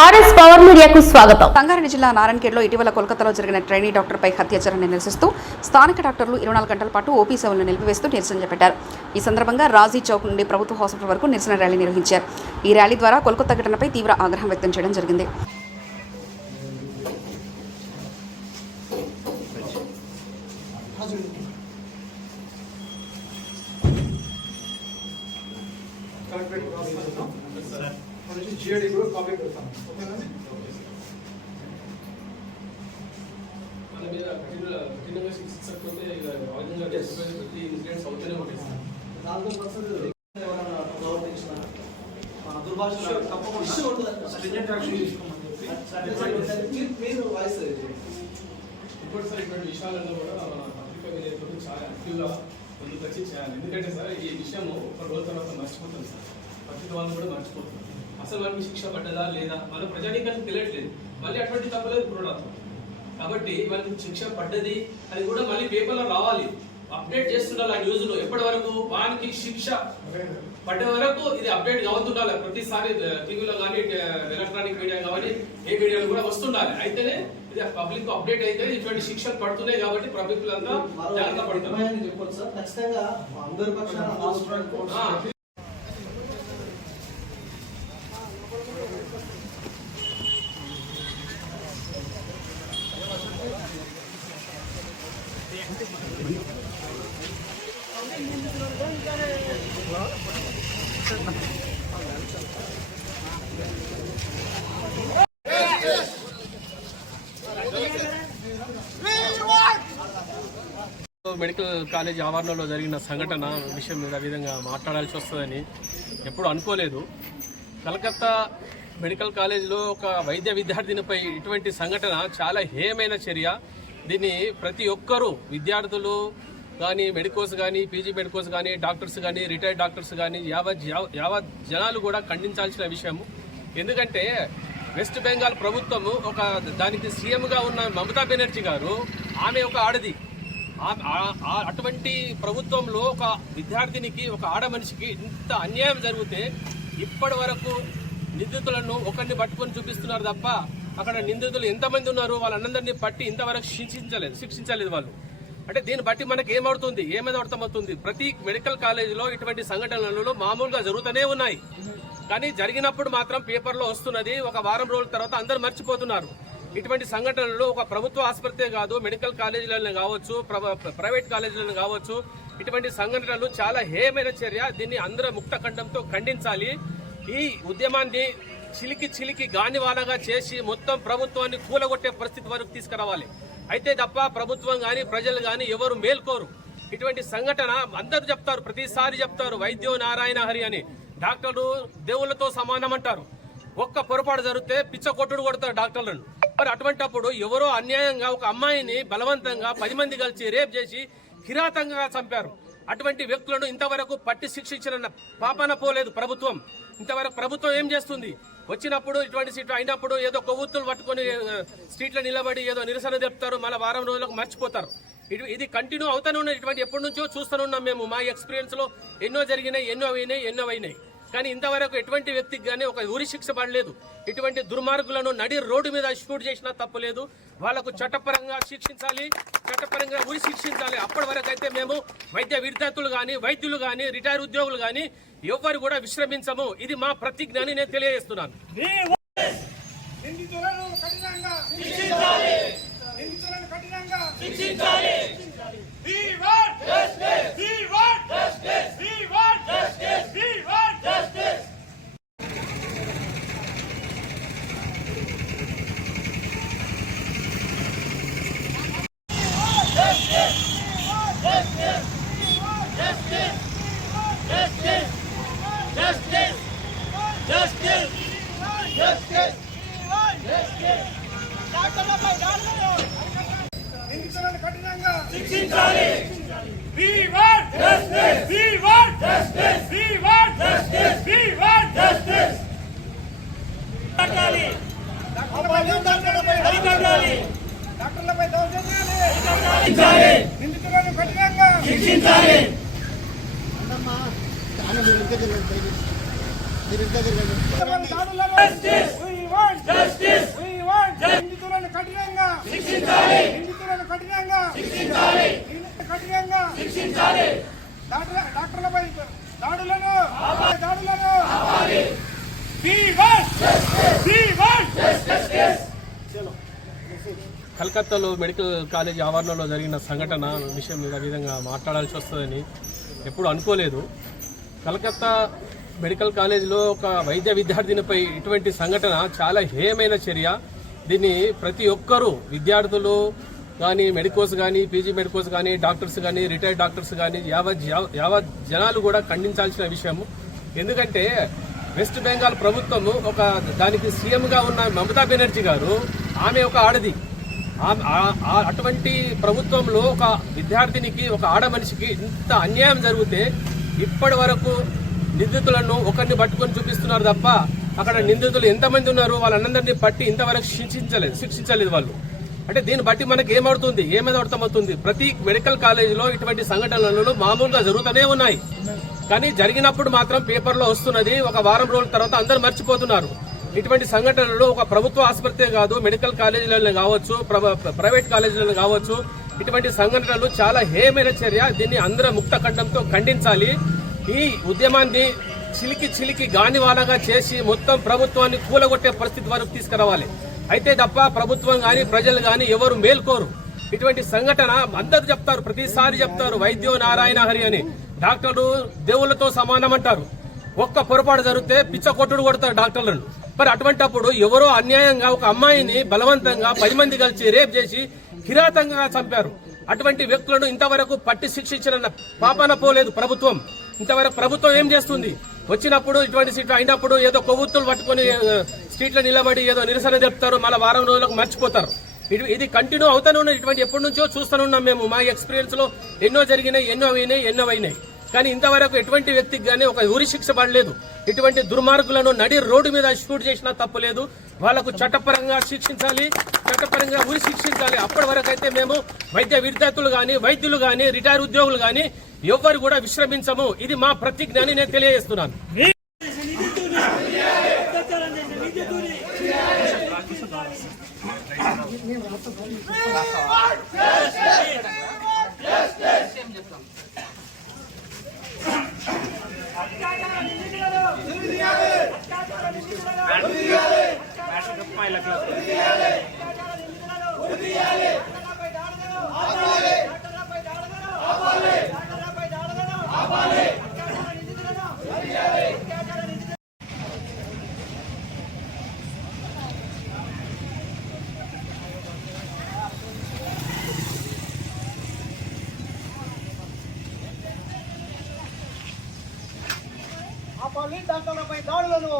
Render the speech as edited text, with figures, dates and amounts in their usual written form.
RS power మీడియాకు స్వాగతం. సంగారెడ్డి జిల్లా నారాయణఖేడ్లో ఇటీవల కోల్కతాలో జరిగిన ట్రైనీ డాక్టర్పై హత్యాచారాన్ని నిరసిస్తూ స్థానిక డాక్టర్లు 24 గంటల పాటు ఓపీ సేవలను నిలిపివేస్తూ నిరసన చేపట్టారు. ఈ సందర్భంగా రాజీ చౌక్ నుండి ప్రభుత్వ హాస్పిటల్ వరకు నిరసన ర్యాలీ నిర్వహించారు. ఈ ర్యాలీ ద్వారా కోల్కతా ఘటనపై తీవ్ర ఆగ్రహం వ్యక్తం చేయడం జరిగింది. GAD కూడా కాపీ పెడతాం. ఓకేనా? మన మీద కఠినంగా శిక్షించకపోతే ఆర్గంగా చేసిపోయిన ప్రతి ఇన్సిడెంట్స్ అవుతూనే ఉంటాయి. 4% ఎవరైనా ప్రవర్తించిన దుర్భాష తప్పకుండా ఇష్యూ ఉంటుంది. స్ట్రింజెంట్ యాక్షన్ తీసుకోమని మీరు వాయిస్ ఇప్పుడు సార్ ఇటువంటి విషయాలలో కూడా మన పత్రికా విలేకరులు చాలా యాక్టివ్గా ముందుకు వచ్చి చేయాలి. ఎందుకంటే సార్ ఈ విషయం ఒక రోజు తర్వాత మర్చిపోతుంది సార్. పత్రిక వాళ్ళు కూడా మర్చిపోతుంది. అసలు మనకి శిక్ష పడ్డదా లేదా మన ప్రజానీకానికి తెలియట్లేదు. మళ్ళీ అటువంటి తప్పలేదు పురోడాత్మ. కాబట్టి మనకి శిక్ష పడ్డది అది కూడా మళ్ళీ పేపర్లో రావాలి, అప్డేట్ చేస్తుండాలి. ఆ న్యూస్లో ఎప్పటి వరకు వానికి శిక్ష పడ్డ వరకు ఇది అప్డేట్ అవుతుండాలి. ప్రతిసారి టీవీలో కానీ ఎలక్ట్రానిక్ మీడియా కానీ ఏ మీడియాలో కూడా వస్తుండాలి. అయితేనే ఇది పబ్లిక్ అప్డేట్ అయితే ఇటువంటి శిక్షలు పడుతున్నాయి. కాబట్టి పబ్లిక్ అంతా జాగ్రత్త పడుతున్నారు. మెడికల్ కాలేజ్ ఆవరణలో జరిగిన సంఘటన విషయం మీద విధంగా మాట్లాడాల్సి వస్తుందని ఎప్పుడు అనుకోలేదు. కలకత్తా మెడికల్ కాలేజ్లో ఒక వైద్య విద్యార్థినిపై ఇటువంటి సంఘటన చాలా హేయమైన చర్య. దీన్ని ప్రతి ఒక్కరూ విద్యార్థులు కానీ, మెడికోస్ కానీ, పీజీ మెడికోస్ కానీ, డాక్టర్స్ కానీ, రిటైర్డ్ డాక్టర్స్ కానీ యావత్ జనాలు కూడా ఖండించాల్సిన విషయం. ఎందుకంటే వెస్ట్ బెంగాల్ ప్రభుత్వము దానికి సీఎంగా ఉన్న మమతా బెనర్జీ గారు, ఆమె ఒక ఆడది. అటువంటి ప్రభుత్వంలో ఒక విద్యార్థినికి, ఒక ఆడ మనిషికి ఇంత అన్యాయం జరిగితే ఇప్పటి వరకు నిందితులను ఒకరిని పట్టుకొని చూపిస్తున్నారు తప్ప అక్కడ నిందితులు ఎంతమంది ఉన్నారు వాళ్ళందరినీ పట్టి ఇంతవరకు శిక్షించలేదు వాళ్ళు. అంటే దీన్ని బట్టి మనకి ఏమవుతుంది, అర్థమవుతుంది, ప్రతి మెడికల్ కాలేజీలో ఇటువంటి సంఘటనలు మామూలుగా జరుగుతూనే ఉన్నాయి. కానీ జరిగినప్పుడు మాత్రం పేపర్లో వస్తున్నది, ఒక వారం రోజుల తర్వాత అందరూ మర్చిపోతున్నారు. ఇటువంటి సంఘటనలు ఒక ప్రభుత్వ ఆసుపత్రి కాదు, మెడికల్ కాలేజీలను కావచ్చు, ప్రైవేట్ కాలేజీలను కావచ్చు, ఇటువంటి సంఘటనలు చాలా హేయమైన చర్య. దీన్ని అందరూ ముక్త ఖండంతో ఖండించాలి. ఈ ఉద్యమాన్ని చిలికి గానివాలగా చేసి మొత్తం ప్రభుత్వాన్ని కూలగొట్టే పరిస్థితి వరకు తీసుకురావాలి. అయితే తప్ప ప్రభుత్వం గాని, ప్రజలు గాని ఎవరు మేల్కోరు. ఇటువంటి సంఘటన అందరూ చెప్తారు, ప్రతిసారి చెప్తారు వైద్యో నారాయణ హరి అని. డాక్టర్లు దేవుళ్లతో సమానం అంటారు. ఒక్క పొరపాటు జరిగితే పిచ్చ కొట్టుడు కొడతారు డాక్టర్లను. మరి అటువంటిప్పుడు ఎవరో అన్యాయంగా ఒక అమ్మాయిని బలవంతంగా 10 మంది కలిసి రేప్ చేసి కిరాతంగా చంపారు. అటువంటి వ్యక్తులను ఇంతవరకు పట్టి శిక్షించిన పాపన పోలేదు ప్రభుత్వం. ఇంతవరకు ప్రభుత్వం ఏం చేస్తుంది? వచ్చినప్పుడు ఇటువంటి సీట్లు అయినప్పుడు ఏదో కొవ్వొత్తులు పట్టుకొని స్ట్రీట్లో నిలబడి ఏదో నిరసన చెప్తారు, మళ్ళీ వారం రోజులకు మర్చిపోతారు. ఇది కంటిన్యూ అవుతానే ఉన్నది. ఇటువంటి ఎప్పటి నుంచో చూస్తూనే ఉన్నాం మేము. మా ఎక్స్పీరియన్స్ లో ఎన్నో జరిగినాయి, ఎన్నో అయినాయి. కానీ ఇంతవరకు ఎటువంటి వ్యక్తికి కానీ ఒక ఉరి శిక్ష పడలేదు. ఇటువంటి దుర్మార్గులను నడి రోడ్డు మీద షూట్ చేసినా తప్పలేదు. వాళ్లకు చట్టపరంగా శిక్షించాలి, చట్టపరంగా ఉరి శిక్షించాలి. అప్పటి వరకు అయితే మేము వైద్య విద్యార్థులు కానీ, వైద్యులు కానీ, రిటైర్ ఉద్యోగులు కానీ ఎవ్వరు కూడా విశ్రమించము. ఇది మా ప్రతిజ్ఞ అని నేను తెలియజేస్తున్నాను. డాక్టర్లపై దౌర్జన్యాలు నిందితులను కఠినంగా శిక్షించాలి. We want కలకత్తాలో మెడికల్ కాలేజ్ ఆవరణలో జరిగిన సంఘటన విషయం మీద విధంగా మాట్లాడాల్సి వస్తుందని ఎప్పుడు అనుకోలేదు. కలకత్తా మెడికల్ కాలేజీలో ఒక వైద్య విద్యార్థినిపై ఇటువంటి సంఘటన చాలా హేయమైన చర్య. దీన్ని ప్రతి ఒక్కరూ విద్యార్థులు కానీ, మెడికోస్ కానీ, పీజీ మెడికోస్ కానీ, డాక్టర్స్ కానీ, రిటైర్డ్ డాక్టర్స్ కానీ యావత్ జనాలు కూడా ఖండించాల్సిన విషయము. ఎందుకంటే వెస్ట్ బెంగాల్ ప్రభుత్వము దానికి సీఎంగా ఉన్న మమతా బెనర్జీ గారు, ఆమె ఒక ఆడది. అటువంటి ప్రభుత్వంలో ఒక విద్యార్థినికి, ఒక ఆడ మనిషికి ఇంత అన్యాయం జరిగితే ఇప్పటి వరకు నిందితులను ఒకరిని పట్టుకొని చూపిస్తున్నారు తప్ప అక్కడ నిందితులు ఎంతమంది ఉన్నారు వాళ్ళందరినీ పట్టి ఇంతవరకు శిక్షించలేదు వాళ్ళు. అంటే దీన్ని బట్టి మనకి ఏమేది అర్థమవుతుంది, ప్రతి మెడికల్ కాలేజీలో ఇటువంటి సంఘటనలు మామూలుగా జరుగుతూనే ఉన్నాయి. కానీ జరిగినప్పుడు మాత్రం పేపర్లో వస్తున్నది, ఒక వారం రోజుల తర్వాత అందరూ మర్చిపోతున్నారు. ఇటువంటి సంఘటనలు ఒక ప్రభుత్వ ఆసుపత్రి కాదు, మెడికల్ కాలేజీలలో కావచ్చు, ప్రైవేట్ కాలేజీలలో కావచ్చు, ఇటువంటి సంఘటనలు చాలా హేయమైన చర్య. దీన్ని అందరూ ముక్త కంఠంతో ఖండించాలి. ఈ ఉద్యమాన్ని చిలికి గానివాలగా చేసి మొత్తం ప్రభుత్వాన్ని కూలగొట్టే పరిస్థితి వరకు తీసుకురావాలి. అయితే తప్ప ప్రభుత్వం గాని, ప్రజలు గాని ఎవరు మేల్కోరు. ఇటువంటి సంఘటన అందరూ చెప్తారు, ప్రతిసారి చెప్తారు, వైద్యో నారాయణ హరి అని. డాక్టర్లు దేవుళ్లతో సమానం అంటారు. ఒక్క పొరపాటు జరిగితే పిచ్చ కొట్టుడు కొడతారు డాక్టర్లను. మరి అటువంటిప్పుడు ఎవరో అన్యాయంగా ఒక అమ్మాయిని బలవంతంగా 10 మంది కలిసి రేప్ చేసి కిరాతంగా చంపారు. అటువంటి వ్యక్తులను ఇంతవరకు పట్టి శిక్షించిన పాపన పోలేదు ప్రభుత్వం. ఇంతవరకు ప్రభుత్వం ఏం చేస్తుంది? వచ్చినప్పుడు ఇటువంటి సీట్లు అయినప్పుడు ఏదో కొవ్వొత్తులు పట్టుకుని స్ట్రీట్లో నిలబడి ఏదో నిరసన చెప్తారు, మళ్ళీ వారం రోజులకు మర్చిపోతారు. ఇది కంటిన్యూ అవుతానే ఉన్నది. ఇటువంటి ఎప్పటి నుంచో చూస్తూనే ఉన్నాం మేము. మా ఎక్స్పీరియన్స్ లో ఎన్నో జరిగినాయి, ఎన్నో అయినాయి. కానీ ఇంతవరకు ఎటువంటి వ్యక్తికి గానీ ఒక ఉరి శిక్ష పడలేదు. ఇటువంటి దుర్మార్గులను నడి రోడ్డు మీద షూట్ చేసినా తప్పులేదు. వాళ్లకు చట్టపరంగా శిక్షించాలి, చట్టపరంగా ఉరి శిక్షించాలి. అప్పటి వరకు అయితే మేము వైద్య విద్యార్థులు గాని, వైద్యులు గాని, రిటైర్ ఉద్యోగులు గాని ఎవ్వరు కూడా విశ్రమించము. ఇది మా ప్రతిజ్ఞ అని నేను తెలియజేస్తున్నాను. ఆపాలి డాక్టర్లపై దాడులను.